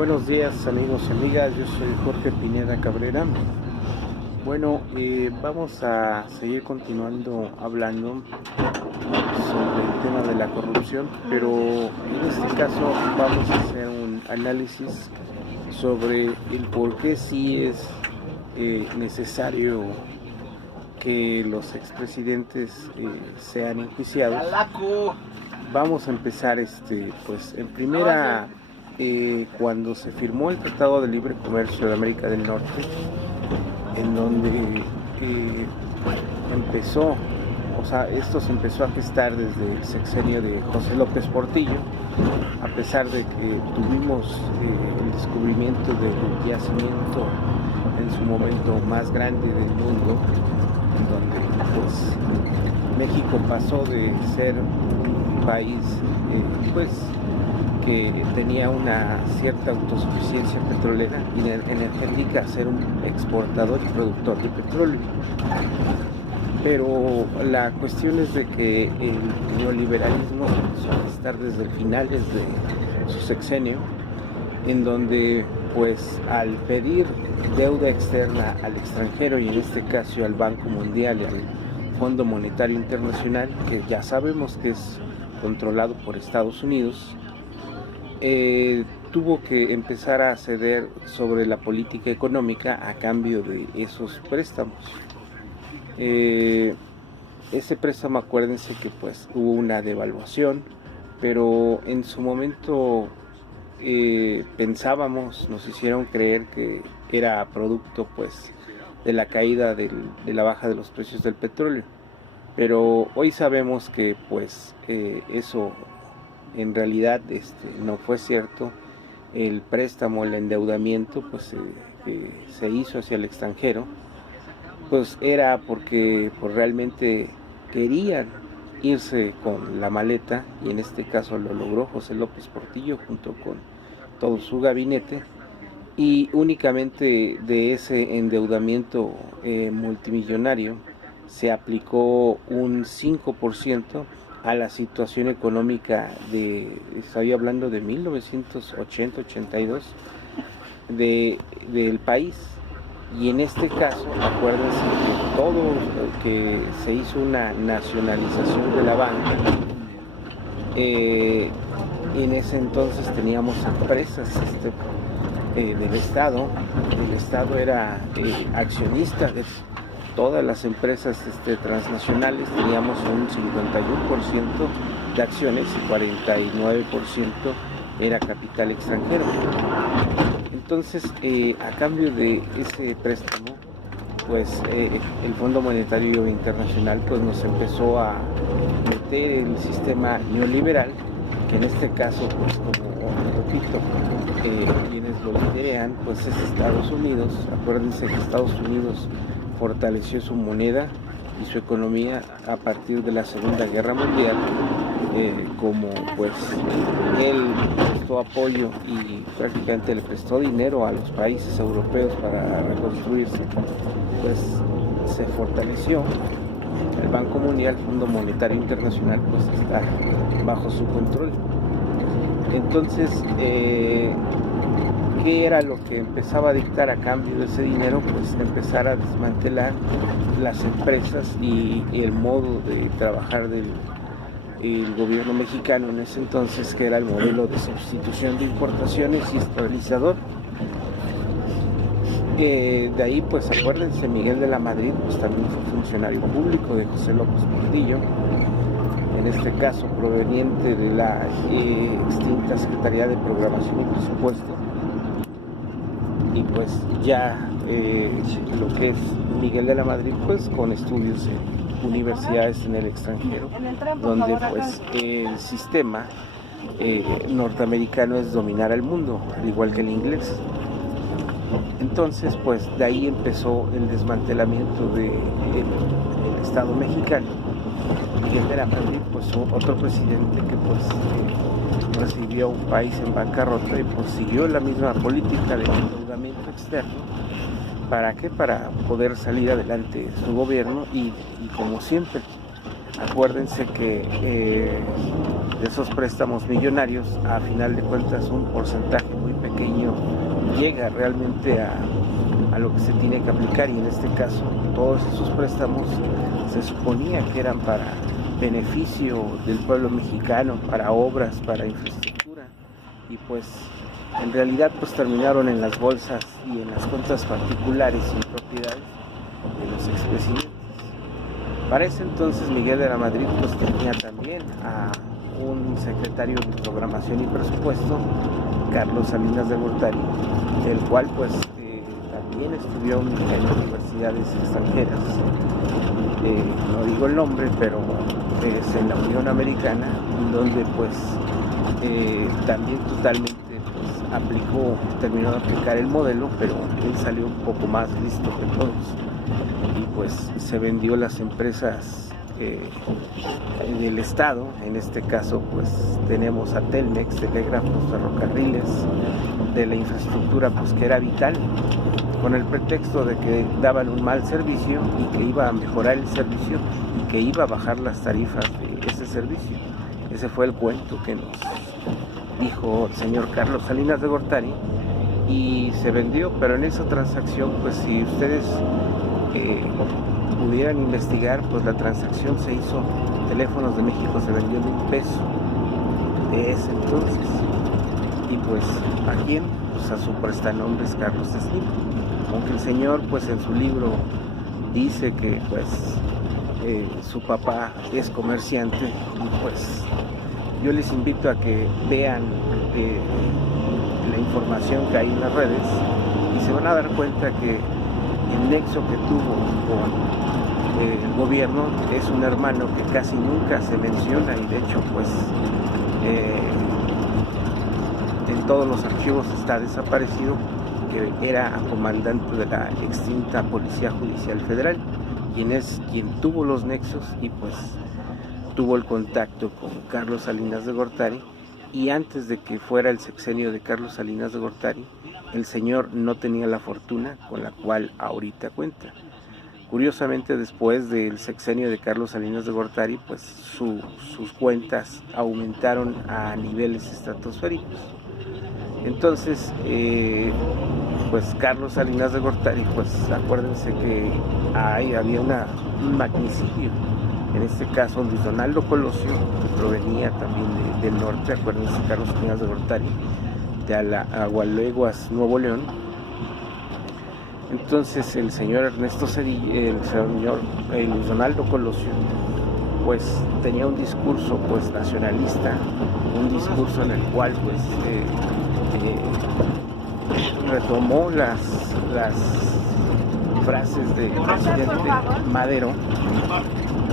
Buenos días amigos y amigas, yo soy Jorge Pineda Cabrera. Vamos a seguir continuando hablando sobre el tema de la corrupción, pero en este caso vamos a hacer un análisis sobre el por qué sí es necesario que los expresidentes sean enjuiciados. Vamos a empezar en primera, cuando se firmó el Tratado de Libre Comercio de América del Norte, en donde esto se empezó a gestar desde el sexenio de José López Portillo, a pesar de que tuvimos el descubrimiento del yacimiento en su momento más grande del mundo, donde pues México pasó de ser un país que tenía una cierta autosuficiencia petrolera y energética a ser un exportador y productor de petróleo. Pero la cuestión es de que el neoliberalismo empezó a estar desde finales de su sexenio, en donde pues al pedir deuda externa al extranjero, y en este caso al Banco Mundial y al Fondo Monetario Internacional, que ya sabemos que es controlado por Estados Unidos, tuvo que empezar a ceder sobre la política económica a cambio de esos préstamos. Ese préstamo, acuérdense que pues hubo una devaluación, pero en su momento pensábamos, nos hicieron creer que era producto pues de la caída de la baja de los precios del petróleo, pero hoy sabemos que pues eso en realidad no fue cierto. El préstamo, el endeudamiento pues se hizo hacia el extranjero, pues era porque pues realmente querían irse con la maleta, y en este caso lo logró José López Portillo junto con todo su gabinete, y únicamente de ese endeudamiento multimillonario se aplicó un 5% a la situación económica estoy hablando de 1980-82 del país. Y en este caso, acuérdense que se hizo una nacionalización de la banca. En ese entonces teníamos empresas del Estado. El Estado era accionista de todas las empresas transnacionales. Teníamos un 51% de acciones y 49% era capital extranjero. Entonces, a cambio de ese préstamo, pues el Fondo Monetario Internacional pues nos empezó a meter en el sistema neoliberal, que en este caso, pues como repito, quienes lo lideran pues es Estados Unidos. Acuérdense que Estados Unidos fortaleció su moneda y su economía a partir de la Segunda Guerra Mundial, como pues él prestó apoyo y prácticamente le prestó dinero a los países europeos para reconstruirse, pues se fortaleció. El Banco Mundial, Fondo Monetario Internacional, pues está bajo su control. Entonces, ¿qué era lo que empezaba a dictar a cambio de ese dinero? Pues empezar a desmantelar las empresas y el modo de trabajar del gobierno mexicano en ese entonces, que era el modelo de sustitución de importaciones y estabilizador. De ahí, pues acuérdense, Miguel de la Madrid pues también fue funcionario público de José López Portillo, en este caso proveniente de la extinta Secretaría de Programación y Presupuesto. Y pues ya lo que es Miguel de la Madrid, pues con estudios en universidades en el extranjero, donde pues el sistema norteamericano es dominar al mundo, al igual que el inglés. Entonces, pues de ahí empezó el desmantelamiento del Estado mexicano. Miguel de la Madrid, pues otro presidente que pues recibió un país en bancarrota y pues siguió la misma política de endeudamiento externo. ¿Para qué? Para poder salir adelante su gobierno y como siempre, acuérdense que de esos préstamos millonarios, a final de cuentas un porcentaje muy pequeño llega realmente a lo que se tiene que aplicar, y en este caso todos esos préstamos se suponía que eran para beneficio del pueblo mexicano, para obras, para infraestructura, y pues en realidad pues terminaron en las bolsas y en las cuentas particulares y propiedades de los expresidentes. Para ese entonces Miguel de la Madrid pues tenía también a un secretario de Programación y Presupuesto, Carlos Salinas de Gortari, el cual pues también estudió en universidades extranjeras. No digo el nombre, pero es en la Unión Americana, donde pues también totalmente terminó de aplicar el modelo, pero él salió un poco más listo que todos, y pues se vendió las empresas del Estado. En este caso pues tenemos a Telmex, telégrafos, ferrocarriles, de la infraestructura pues que era vital, con el pretexto de que daban un mal servicio y que iba a mejorar el servicio y que iba a bajar las tarifas de ese servicio. Ese fue el cuento que nos dijo el señor Carlos Salinas de Gortari, y se vendió. Pero en esa transacción, pues si ustedes pudieran investigar, pues la transacción se hizo, Teléfonos de México se vendió en $1 de ese entonces, y pues ¿a quién? Pues a su prestanombre Carlos Slim. Aunque el señor pues en su libro dice que pues su papá es comerciante, y pues yo les invito a que vean la información que hay en las redes, y se van a dar cuenta que el nexo que tuvo con el gobierno es un hermano que casi nunca se menciona, y de hecho pues en todos los archivos está desaparecido, que era comandante de la extinta Policía Judicial Federal, quien tuvo los nexos y pues tuvo el contacto con Carlos Salinas de Gortari. Y antes de que fuera el sexenio de Carlos Salinas de Gortari, el señor no tenía la fortuna con la cual ahorita cuenta. Curiosamente, después del sexenio de Carlos Salinas de Gortari, pues sus cuentas aumentaron a niveles estratosféricos. Entonces, pues Carlos Salinas de Gortari, pues acuérdense que había un magnicidio. En este caso, Luis Donaldo Colosio, que provenía también del norte, acuérdense, Carlos Salinas de Gortari, de Agualeguas, Nuevo León. Entonces el señor Ernesto Zedillo, el señor Luis Donaldo Colosio, pues tenía un discurso pues nacionalista, un discurso en el cual pues retomó las frases del presidente Madero,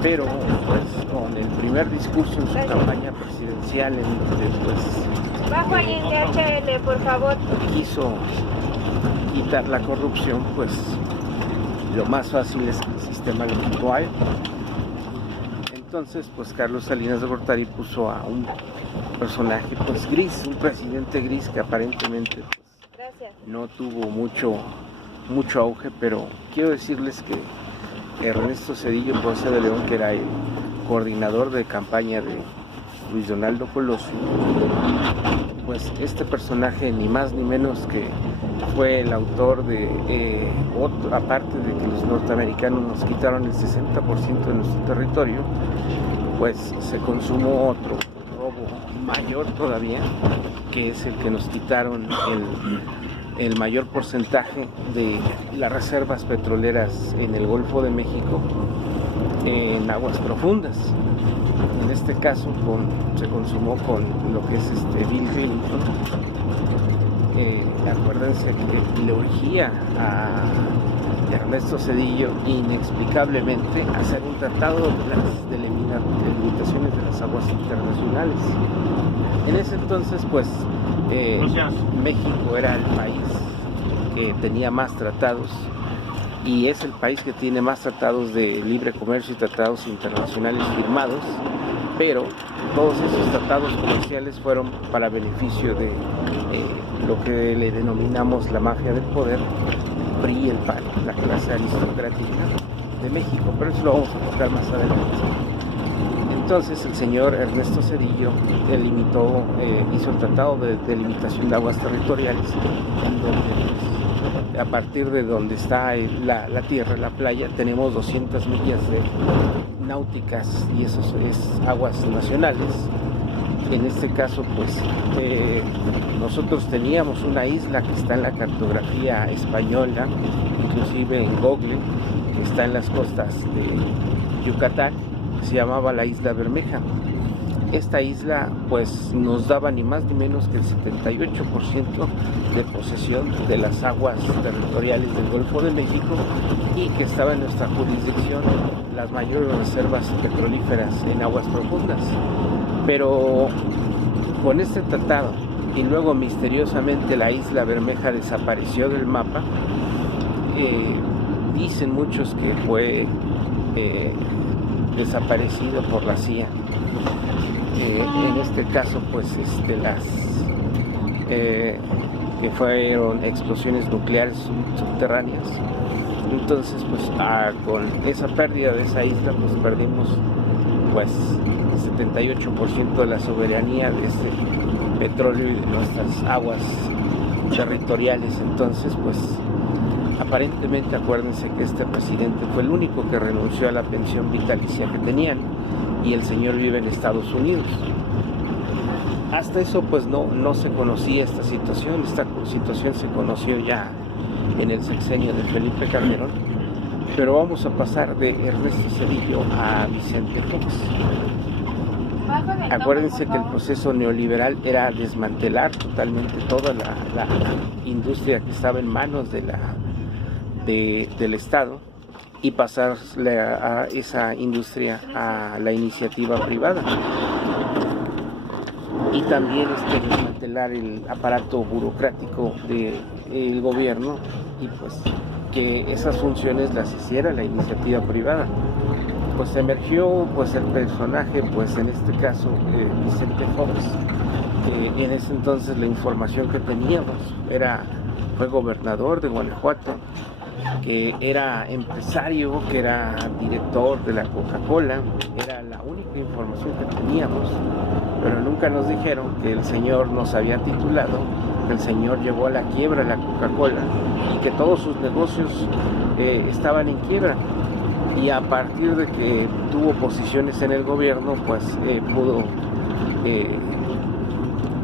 pero pues con el primer discurso en su campaña presidencial, en donde pues bajo ahí en DHL, por favor, quiso quitar la corrupción, pues lo más fácil es que el sistema lo quitó a él. Entonces pues Carlos Salinas de Gortari puso a un personaje pues gris, un presidente gris que aparentemente pues, no tuvo mucho auge, pero quiero decirles que Ernesto Zedillo Ponce de León, que era el coordinador de campaña de Luis Donaldo Colosio, pues este personaje ni más ni menos que fue el autor de aparte de que los norteamericanos nos quitaron el 60% de nuestro territorio, pues se consumó otro robo mayor todavía, que es el que nos quitaron el mayor porcentaje de las reservas petroleras en el Golfo de México, en aguas profundas. En este caso se consumó con lo que es Bill Clinton. Acuérdense que le urgía a Ernesto Zedillo inexplicablemente hacer un tratado de limitaciones de las aguas internacionales. En ese entonces pues México era el país que tenía más tratados, y es el país que tiene más tratados de libre comercio y tratados internacionales firmados, pero todos esos tratados comerciales fueron para beneficio de lo que le denominamos la mafia del poder, PRI y el PAN, la clase aristocrática de México, pero eso lo vamos a tocar más adelante. Entonces el señor Ernesto Zedillo hizo el tratado de delimitación de aguas territoriales, en donde a partir de donde está la tierra, la playa, tenemos 200 millas náuticas, y eso es aguas nacionales. En este caso, pues nosotros teníamos una isla que está en la cartografía española, inclusive en Google, que está en las costas de Yucatán, se llamaba la Isla Bermeja. Esta isla pues nos daba ni más ni menos que el 78% de posesión de las aguas territoriales del Golfo de México, y que estaba en nuestra jurisdicción las mayores reservas petrolíferas en aguas profundas. Pero con este tratado, y luego misteriosamente la Isla Bermeja desapareció del mapa, dicen muchos que fue desaparecido por la CIA. En este caso, pues que fueron explosiones nucleares subterráneas. Entonces, pues con esa pérdida de esa isla, pues perdimos pues el 78% de la soberanía de este petróleo y de nuestras aguas territoriales. Entonces, pues aparentemente, acuérdense que este presidente fue el único que renunció a la pensión vitalicia que tenían, y el señor vive en Estados Unidos. Hasta eso pues no se conocía esta situación se conoció ya en el sexenio de Felipe Calderón, pero vamos a pasar de Ernesto Zedillo a Vicente Fox. Acuérdense que el proceso neoliberal era desmantelar totalmente toda la industria que estaba en manos del Estado, y pasarle a esa industria a la iniciativa privada, y también desmantelar el aparato burocrático del gobierno, y pues que esas funciones las hiciera la iniciativa privada. Pues emergió pues el personaje, pues en este caso Vicente Fox, y en ese entonces la información que teníamos fue gobernador de Guanajuato, que era empresario, que era director de la Coca-Cola. Era la única información que teníamos, pero nunca nos dijeron que el señor nos había titulado, que el señor llevó a la quiebra la Coca-Cola y que todos sus negocios estaban en quiebra, y a partir de que tuvo posiciones en el gobierno, pues pudo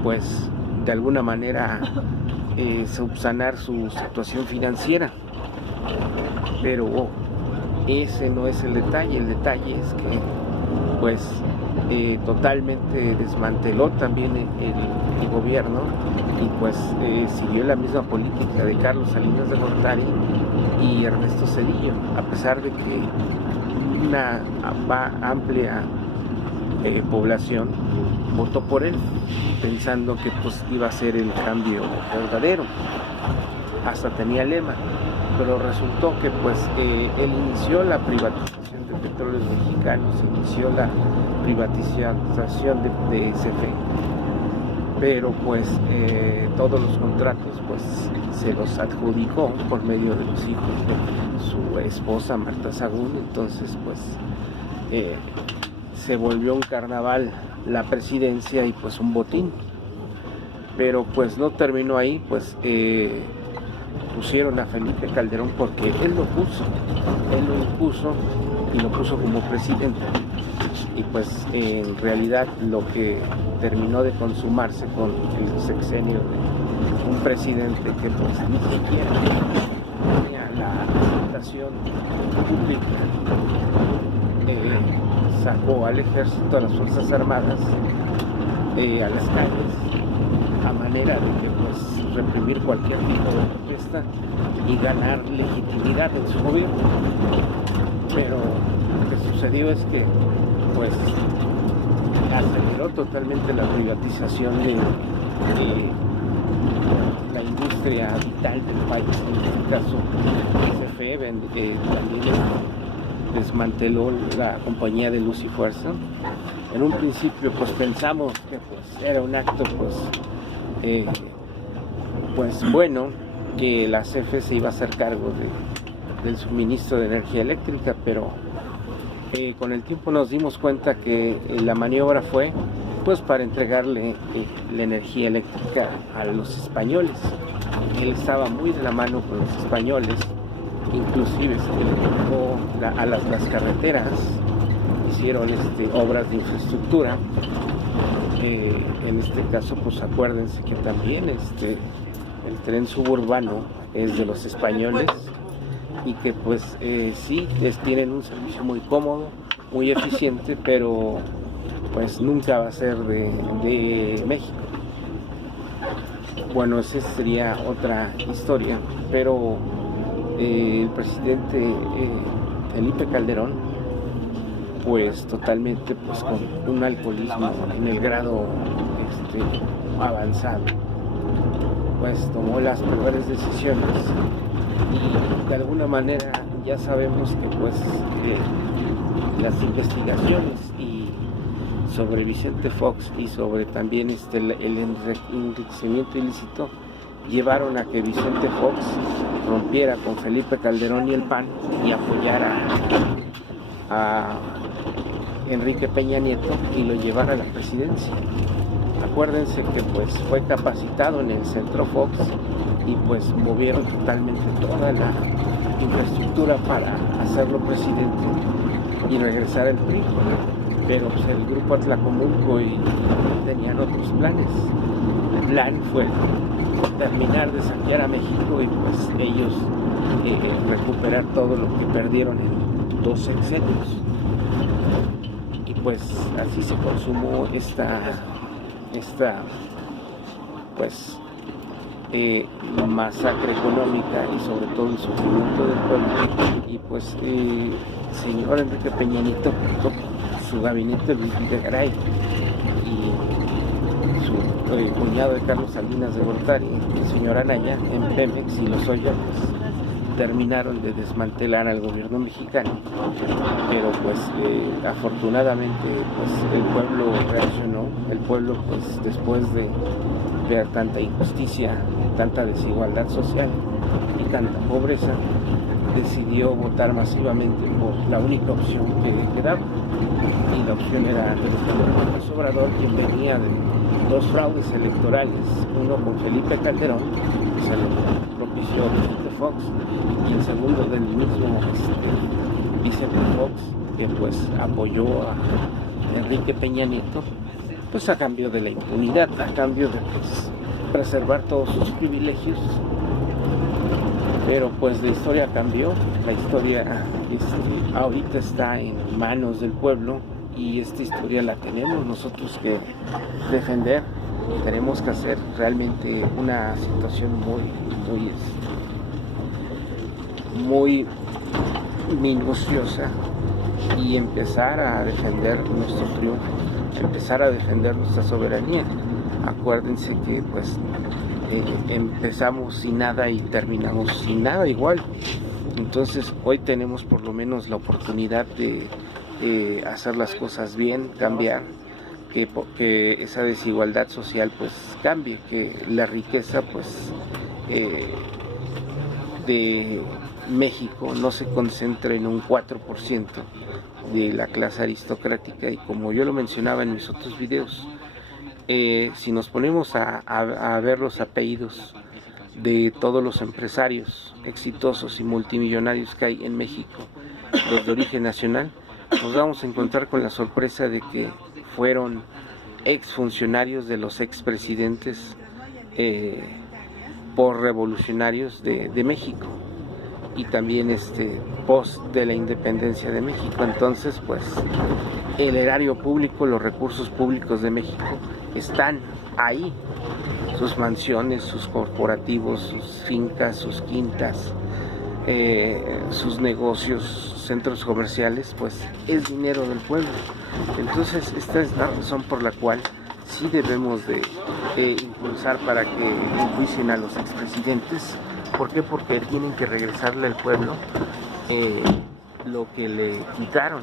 pues de alguna manera subsanar su situación financiera. Pero ese no es el detalle es que pues totalmente desmanteló también el gobierno, y pues siguió la misma política de Carlos Salinas de Gortari y Ernesto Zedillo, a pesar de que una amplia población votó por él, pensando que pues iba a ser el cambio verdadero. Hasta tenía lema, pero resultó que pues él inició la privatización de Petróleos Mexicanos, inició la privatización de CFE, pero pues todos los contratos pues se los adjudicó por medio de los hijos de su esposa Marta Sagún. Entonces pues se volvió un carnaval la presidencia, y pues un botín, pero pues no terminó ahí. Pues pusieron a Felipe Calderón porque él lo impuso y lo puso como presidente, y pues en realidad lo que terminó de consumarse con el sexenio de un presidente que pues ni siquiera tenía la aceptación pública, sacó al ejército, a las fuerzas armadas, a las calles, a manera de que pues reprimir cualquier tipo de protesta y ganar legitimidad en su gobierno. Pero lo que sucedió es que pues aceleró totalmente la privatización de la industria vital del país. En este caso CFE también desmanteló la compañía de Luz y Fuerza. En un principio pues pensamos que pues era un acto pues bueno, que la CFE se iba a hacer cargo del suministro de energía eléctrica, pero Con el tiempo nos dimos cuenta que la maniobra fue pues para entregarle la energía eléctrica a los españoles. Él estaba muy de la mano con los españoles, inclusive le tocó a las carreteras, hicieron obras de infraestructura. En este caso, pues acuérdense que también el tren suburbano es de los españoles y que pues sí, tienen un servicio muy cómodo, muy eficiente, pero pues nunca va a ser de México. Bueno, esa sería otra historia, pero el presidente Felipe Calderón, pues totalmente pues con un alcoholismo en el grado avanzado, pues tomó las peores decisiones y de alguna manera ya sabemos que pues las investigaciones y sobre Vicente Fox y sobre también el enriquecimiento ilícito llevaron a que Vicente Fox rompiera con Felipe Calderón y el PAN y apoyara a Enrique Peña Nieto y lo llevara a la presidencia. Acuérdense que pues fue capacitado en el Centro Fox y pues movieron totalmente toda la infraestructura para hacerlo presidente y regresar al PRI, pero pues el grupo Atlacomulco y tenían otros planes. El plan fue terminar de saquear a México y pues ellos recuperar todo lo que perdieron en 2 sexenios. Y pues así se consumó esta pues masacre económica y sobre todo el sufrimiento del pueblo. Y pues señor Enrique Peña Nieto, su gabinete Luis Videgaray y su cuñado de Carlos Salinas de Gortari, el señor Anaya, en Pemex y Lozoya, pues terminaron de desmantelar al gobierno mexicano, pero pues afortunadamente pues el pueblo reaccionó. El pueblo pues después de ver tanta injusticia, tanta desigualdad social y tanta pobreza, decidió votar masivamente por la única opción que quedaba, y la opción era el doctor López Obrador, quien venía de 2 fraudes electorales, uno con Felipe Calderón, que se le propició Vicente Fox, y el segundo del mismo Vicente Fox, que pues apoyó a Enrique Peña Nieto, pues a cambio de la impunidad, a cambio de pues, preservar todos sus privilegios. Pero pues la historia cambió, la historia ahorita está en manos del pueblo y esta historia la tenemos nosotros que defender. Tenemos que hacer realmente una situación muy minuciosa y empezar a defender nuestro triunfo, empezar a defender nuestra soberanía. Acuérdense que pues empezamos sin nada y terminamos sin nada igual. Entonces hoy tenemos por lo menos la oportunidad de hacer las cosas bien, cambiar, que esa desigualdad social pues cambie, que la riqueza pues de México no se concentre en un 4% de la clase aristocrática. Y como yo lo mencionaba en mis otros videos, si nos ponemos a ver los apellidos de todos los empresarios exitosos y multimillonarios que hay en México, los de origen nacional, nos vamos a encontrar con la sorpresa de que fueron exfuncionarios de los expresidentes por revolucionarios de México, y también post de la independencia de México. Entonces pues el erario público, los recursos públicos de México están ahí, sus mansiones, sus corporativos, sus fincas, sus quintas, sus negocios, centros comerciales, pues es dinero del pueblo. Entonces esta es la razón por la cual sí debemos de impulsar para que enjuicien a los expresidentes. ¿Por qué? Porque tienen que regresarle al pueblo lo que le quitaron.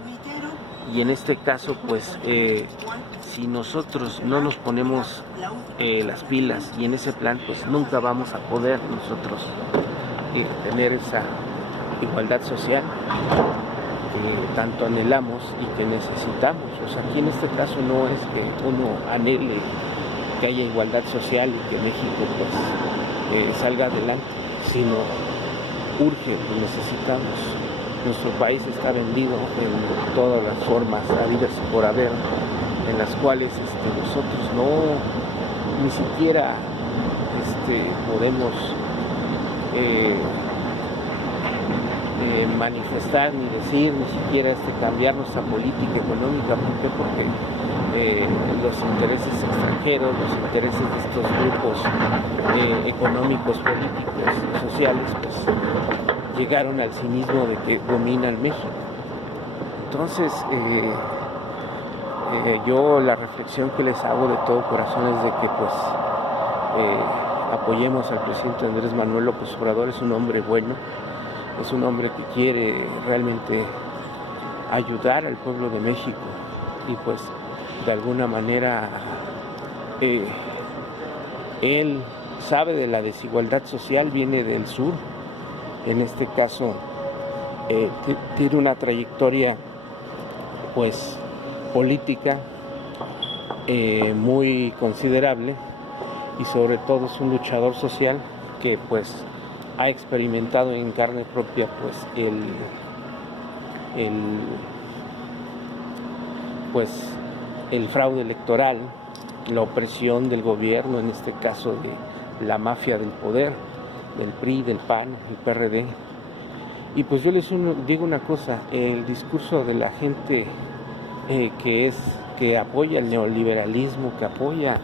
Y en este caso pues si nosotros no nos ponemos las pilas y en ese plan, pues nunca vamos a poder nosotros tener esa igualdad social. tanto anhelamos y que necesitamos. O sea, aquí en este caso no es que uno anhele que haya igualdad social y que México pues salga adelante, sino urge y necesitamos. Nuestro país está vendido en todas las formas habidas y por haber, en las cuales nosotros ni siquiera podemos manifestar ni decir, ni siquiera cambiar nuestra política económica. ¿Por qué? Porque los intereses extranjeros, los intereses de estos grupos económicos, políticos y sociales, pues llegaron al cinismo de que dominan México. Entonces, yo la reflexión que les hago de todo corazón es de que pues apoyemos al presidente Andrés Manuel López Obrador. Es un hombre bueno, es un hombre que quiere realmente ayudar al pueblo de México y pues de alguna manera él sabe de la desigualdad social, viene del sur, en este caso tiene una trayectoria pues política muy considerable y sobre todo es un luchador social que pues ha experimentado en carne propia pues el fraude electoral, la opresión del gobierno, en este caso de la mafia del poder, del PRI, del PAN, del PRD. Y pues yo les digo una cosa, el discurso de la gente que apoya el neoliberalismo, que apoya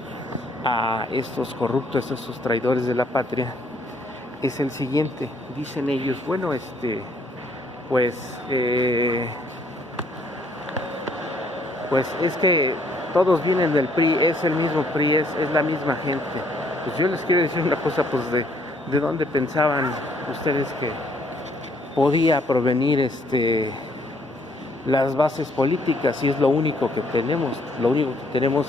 a estos corruptos, a estos traidores de la patria, es el siguiente. Dicen ellos, bueno, pues es que todos vienen del PRI, es el mismo PRI, es la misma gente. Pues yo les quiero decir una cosa, pues de dónde pensaban ustedes que podía provenir las bases políticas, y es lo único que tenemos. Lo único que hemos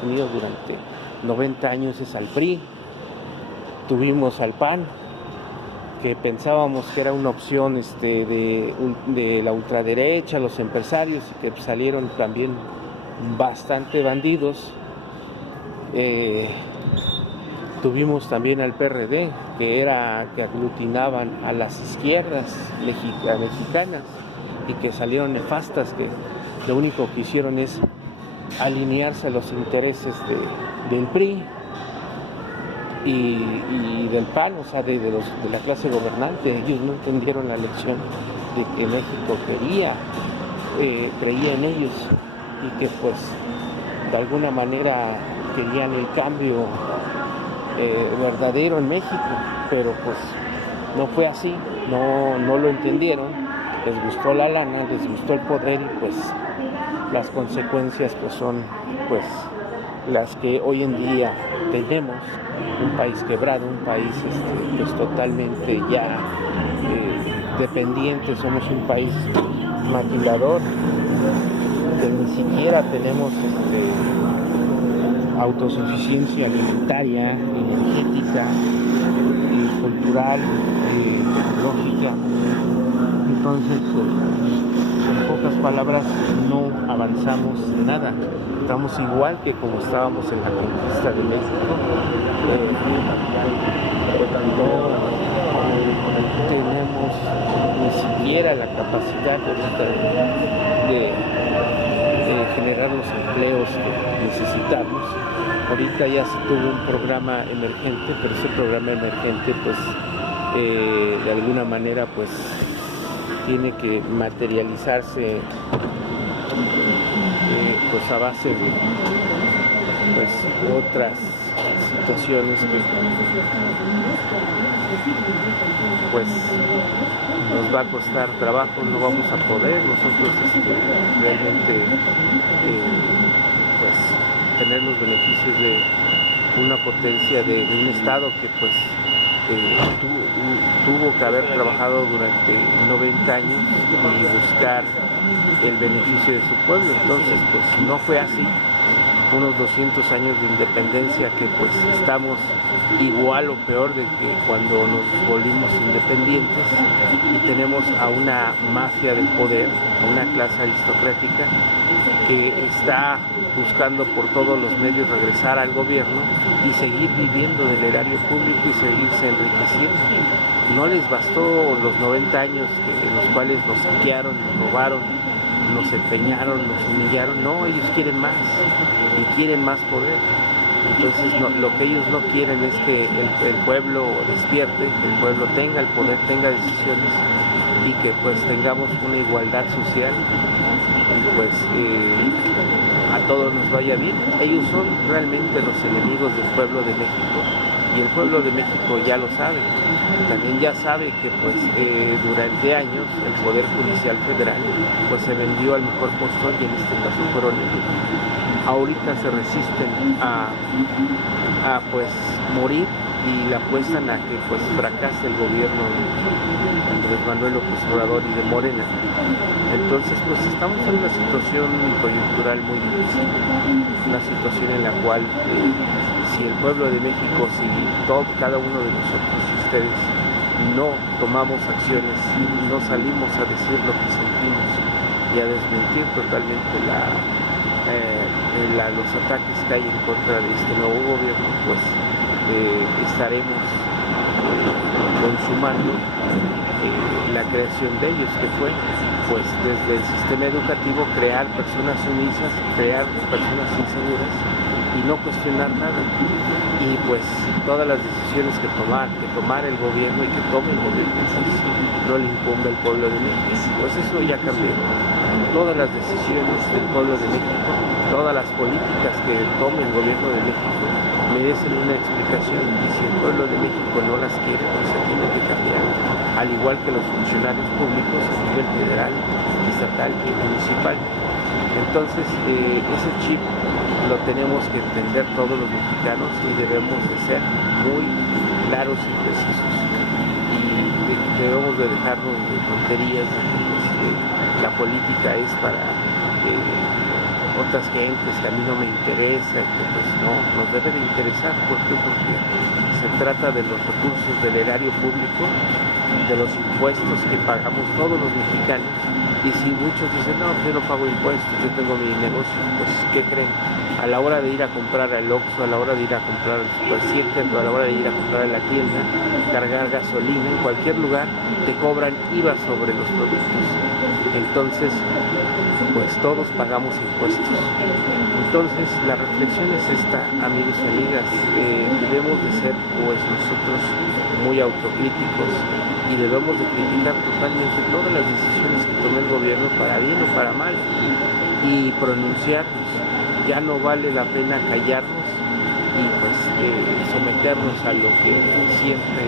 tenido durante 90 años es al PRI. Tuvimos al PAN, que pensábamos que era una opción de la ultraderecha, los empresarios, que salieron también bastante bandidos. Tuvimos también al PRD, que aglutinaban a las izquierdas mexicanas y que salieron nefastas, que lo único que hicieron es alinearse a los intereses del PRI y del PAN, o sea, de la clase gobernante. Ellos no entendieron la lección de que México creía en ellos y que pues de alguna manera querían el cambio verdadero en México, pero pues no fue así, no lo entendieron, les gustó la lana, les gustó el poder y pues las consecuencias pues son pues las que hoy en día tenemos, un país quebrado, un país pues totalmente ya dependiente, somos un país maquilador, que ni siquiera tenemos autosuficiencia alimentaria, energética, cultural, tecnológica. Entonces, en pocas palabras, no avanzamos nada. Estamos igual que como estábamos en la conquista de México. No tenemos ni siquiera la capacidad de generar los empleos que necesitamos. Ahorita ya se tuvo un programa emergente, pero ese programa emergente pues de alguna manera pues tiene que materializarse pues a base de pues otras situaciones que pues nos va a costar trabajo, no vamos a poder nosotros realmente pues tener los beneficios de una potencia de un estado que pues tuvo que haber trabajado durante 90 años y buscar el beneficio de su pueblo. Entonces pues no fue así. Unos 200 años de independencia que pues estamos igual o peor de que cuando nos volvimos independientes, y tenemos a una mafia del poder, a una clase aristocrática que está buscando por todos los medios regresar al gobierno y seguir viviendo del erario público y seguirse enriqueciendo. No les bastó los 90 años en los cuales nos saquearon, nos robaron, nos empeñaron, nos humillaron. No, ellos quieren más y quieren más poder. Entonces lo que ellos no quieren es que el pueblo despierte, que el pueblo tenga el poder, tenga decisiones y que pues tengamos una igualdad social y pues a todos nos vaya bien. Ellos son realmente los enemigos del pueblo de México y el pueblo de México ya lo sabe. También ya sabe que pues durante años el Poder Judicial Federal pues se vendió al mejor postor y en este caso fueron ellos. Ahorita se resisten a pues morir y le apuestan a que pues fracase el gobierno de Andrés Manuel López Obrador y de Morena. Entonces pues estamos en una situación coyuntural muy difícil, una situación en la cual si el pueblo de México, si cada uno de nosotros, ustedes, no tomamos acciones y no salimos a decir lo que sentimos y a desmentir totalmente los ataques que hay en contra de este nuevo gobierno, pues estaremos consumando la creación de ellos, que fue pues desde el sistema educativo crear personas sumisas, crear personas inseguras y no cuestionar nada. Y pues todas las decisiones que tomar el gobierno y que tome el gobierno, pues no le incumbe al pueblo de México. Pues eso ya cambió. Todas las decisiones del pueblo de México, todas las políticas que tome el gobierno de México merecen una explicación, y si el pueblo de México no las quiere, pues se tiene que cambiar, al igual que los funcionarios públicos a nivel federal, estatal y municipal. Entonces ese chip lo tenemos que entender todos los mexicanos y debemos de ser muy claros y precisos, y debemos de dejarnos de tonterías de que la política es para otras gentes, que a mí no me interesa, y que pues no, nos debe de interesar. ¿Por qué? Porque se trata de los recursos del erario público, de los impuestos que pagamos todos los mexicanos. Y si muchos dicen, no, yo no pago impuestos, yo tengo mi negocio, pues ¿qué creen? A la hora de ir a comprar al Oxxo, a la hora de ir a comprar al Supercenter, a la hora de ir a comprar a la tienda, cargar gasolina, en cualquier lugar te cobran IVA sobre los productos. Entonces, pues todos pagamos impuestos. Entonces, la reflexión es esta, amigos y amigas, debemos de ser pues nosotros muy autocríticos y debemos de criticar totalmente todas las decisiones que tome el gobierno, para bien o para mal, y pronunciarnos. Ya no vale la pena callarnos y pues someternos a lo que siempre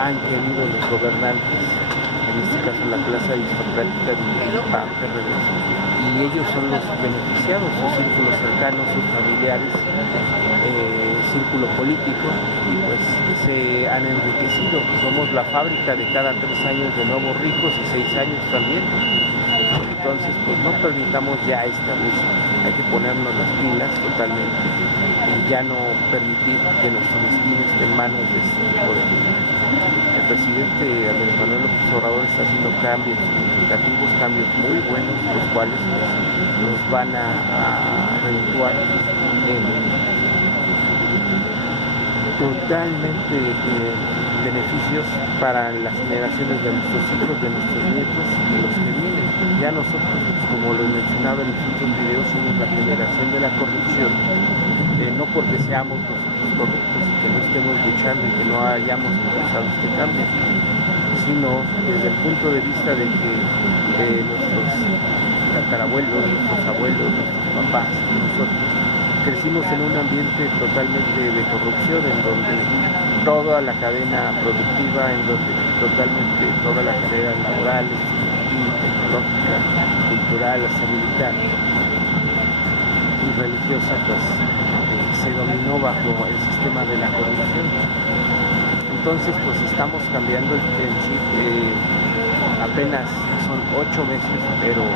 han querido los gobernantes, en este caso la clase aristocrática del PAN, PRD, y ellos son los beneficiados, sus círculos cercanos, sus familiares, círculo político, y pues se han enriquecido. Somos la fábrica de cada 3 años de nuevos ricos y 6 años también. Entonces pues no permitamos ya este abuso, hay que ponernos las pilas totalmente y ya no permitir que nuestro destino esté en manos de este poder. El presidente Andrés Manuel López Obrador está haciendo cambios significativos, cambios muy buenos, los cuales pues, nos van a redituar en totalmente beneficios para las generaciones de nuestros hijos, de nuestros nietos y los que vienen. Ya nosotros, como lo mencionaba en los últimos videos, somos la generación de la corrupción, no porque seamos nosotros corruptos y que no estemos luchando y que no hayamos impulsado este cambio, sino desde el punto de vista de que nuestros tatarabuelos, nuestros abuelos, nuestros papás, nosotros crecimos en un ambiente totalmente de corrupción, en donde toda la cadena productiva, en donde totalmente toda la cadena laboral, tecnológica, cultural, hasta militar y religiosa, pues se dominó bajo el sistema de la corrupción. Entonces pues estamos cambiando el chip, apenas son 8 meses, pero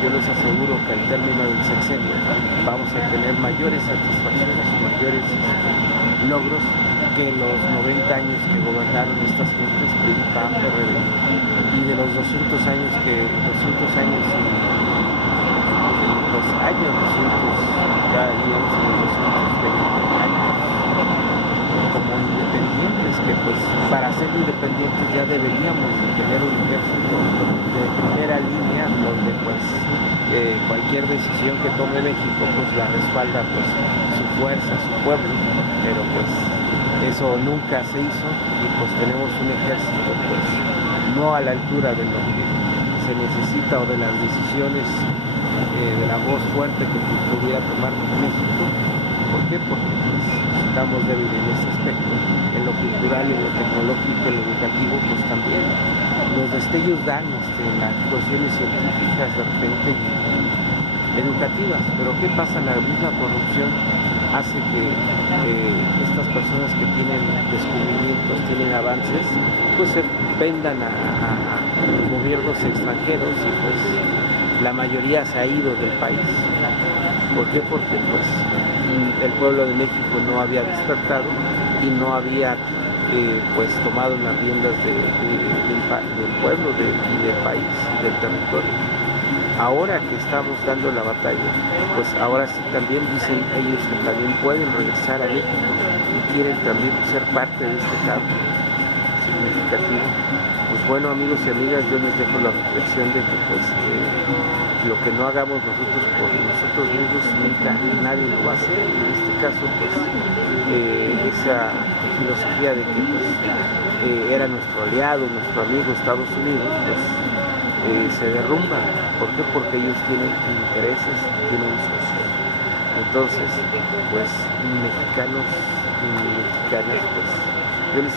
yo les aseguro que al término del sexenio vamos a tener mayores satisfacciones y mayores logros que los 90 años que gobernaron estas gentes, PRI, PAN, PRD, y de los 200 años y los años 200, ya íbamos en los 220 años como independientes, que pues para ser independientes ya deberíamos de tener un ejército de primera línea donde pues cualquier decisión que tome México pues la respalda pues su fuerza, su pueblo, pero pues eso nunca se hizo y pues tenemos un ejército pues no a la altura de lo que se necesita o de las decisiones de la voz fuerte que pudiera tomar México. ¿Por qué? Porque pues, estamos débiles en ese aspecto, en lo cultural, en lo tecnológico, en lo educativo, pues también los destellos dan en las cuestiones científicas de repente educativas, pero ¿qué pasa? La misma corrupción hace que estas personas que tienen descubrimientos, tienen avances, pues se vendan a gobiernos extranjeros y pues la mayoría se ha ido del país. ¿Por qué? Porque pues el pueblo de México no había despertado y no había pues tomado las riendas del pueblo y del país, del territorio. Ahora que estamos dando la batalla, pues ahora sí también dicen ellos que también pueden regresar a México y quieren también ser parte de este cambio significativo. Pues bueno, amigos y amigas, yo les dejo la reflexión de que pues lo que no hagamos nosotros por nosotros mismos nunca nadie lo va a hacer. En este caso pues esa filosofía de que pues, era nuestro aliado, nuestro amigo Estados Unidos, pues se derrumba. ¿Por qué? Porque ellos tienen intereses, tienen socios. Entonces pues mexicanos y mexicanas, pues yo les